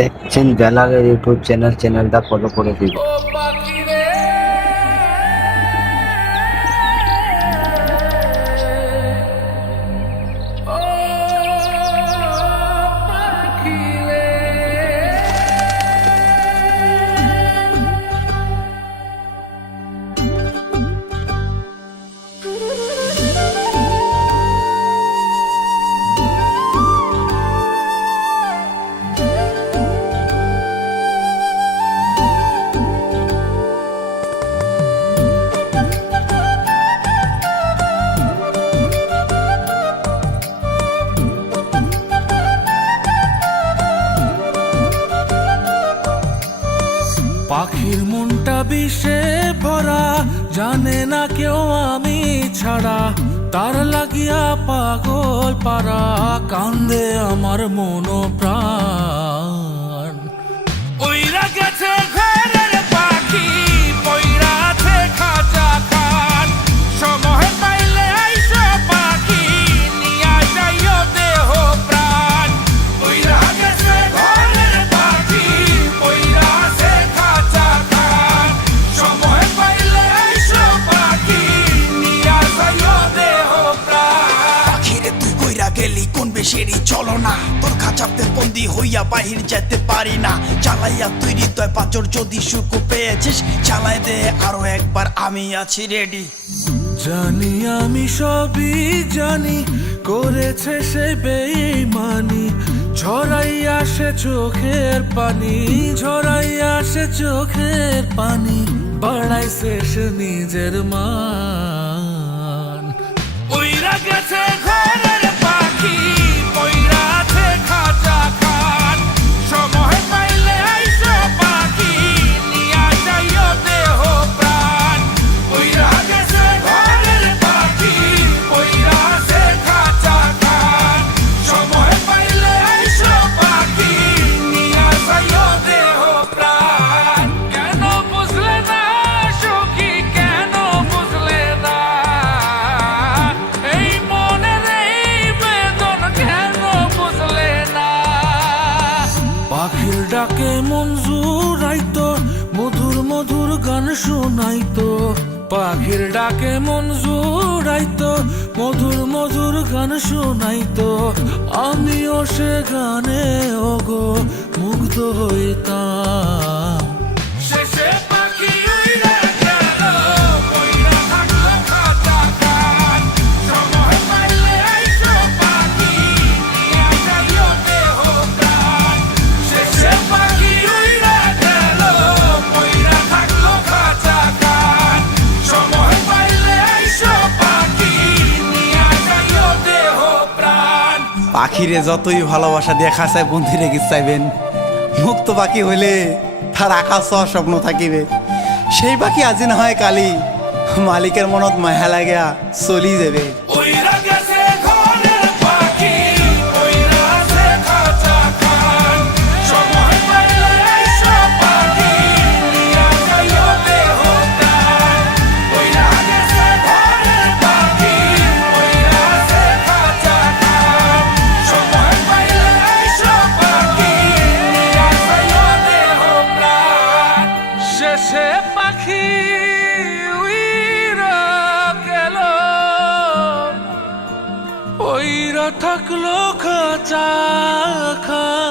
দেখছেন বেলালের ইউটিউব চ্যানেলটা ফলো করে দিন। পাখির মনটা বিষে ভরা, জানে না কেউ আমি ছাড়া, তার লাগিয়া পাগল পারা, কান্দে আমার মন প্রাণ। ওইরা গেছে ঘরের পাখি, পইরা আছে খাঁচা খান, সময় পাইলে আইসো পাখি, নিয়া যাইও দেহ প্রাণ। ওইরা গেছে ঘরের পাখি, পইরা আছে খাঁচা খান, সময় পাইলে আইসো পাখি, নিয়া যাইও দেহ প্রাণ। পাখিরে তুই কইরা গেলি কোন বেশেরই চলো না, তোর খাঁচাতে বন্দি হইয়া বাহির যেতে পারি না। চালাইয়া তুই হৃদয় পাচর, যদি সুখ পেয়েছিস চালাই দে আরো একবার, আমি আছি রেডি। জানি আমি সবই জানি, করেছে সে বেঈমানি, ঝরাইয়া সে চোখের পানি, ঝরাইয়া সে চোখের পানি, বাড়াইছে সে নিজের মান। ওইরা গেছে ঘরের পাখি, পইরা আছে খাঁচা খান, সময় পাইলে আইসো পাখি, নিয়া যাইও দেহ প্রাণ। ওইরা গেছে ঘরের পাখি, পইরা আছে খাঁচা খান, সময় পাইলে আইসো পাখি, নিয়া যাইও দেহ প্রাণ। কেন বুঝলে না সখী, কেন বুঝলে না, এই মনের এই বেদন কেন বুঝলে না। পাখির ডাকে মন জুড়াইতো, মধুর মধুর গান শোনাইতো, পাখির ডাকে মন জুড়াইতো, মধুর মধুর গান শোনাইতো, আমিও সে গানে ওগো মুগ্ধ হইতাম। শেষে পাখি উইড়া গেল, কইরা থাকলো খাঁচা খান, সময় পাইলে আইসো পাখি, নিয়া যাইও দেহ প্রাণ। শেষে পাখি উইড়া গেল, কইরা থাকলো খাঁচা খান, সময় পাইলে আইসো পাখি, নিয়া যাইও দেহ প্রাণ। পাখিরে যতই ভালোবাসা দিয়ে খাঁচায় বন্দি রেখে চাইবেন, মুক্ত পাখি হইলে তার আকাশ হওয়ার স্বপ্ন থাকিবে। সেই পাখি আজি না হয় কালি, মালিকের মনত মায়া লাগিয়া চলি যাবে। ওইরা গেছে ঘরের পাখি, পইরা আছে খাঁচা খান, সময় পাইলে আইসো পাখি, নিয়া যাইও দেহ প্রাণ। ওইরা গেছে ঘরের পাখি, পইরা আছে খাঁচা খান, সময় পাইলে আইসো পাখি, নিয়া যাইও দেহ প্রাণ। শেষে পাখি উইরা গেল, ওইরা থাকলো খাঁচা খান।